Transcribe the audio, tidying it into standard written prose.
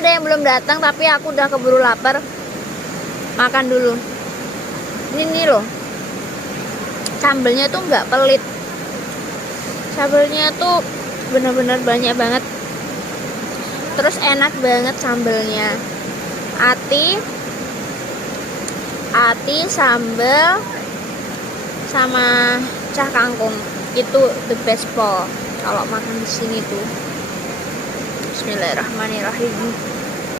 ada yang belum datang, tapi aku udah keburu lapar. Makan dulu. Ini loh, sambelnya tuh nggak pelit. Sambelnya tuh bener-bener banyak banget. Terus enak banget sambelnya. Ati, sambel, sama cah kangkung itu the best po kalau makan di sini tuh. Bismillahirrahmanirrahim.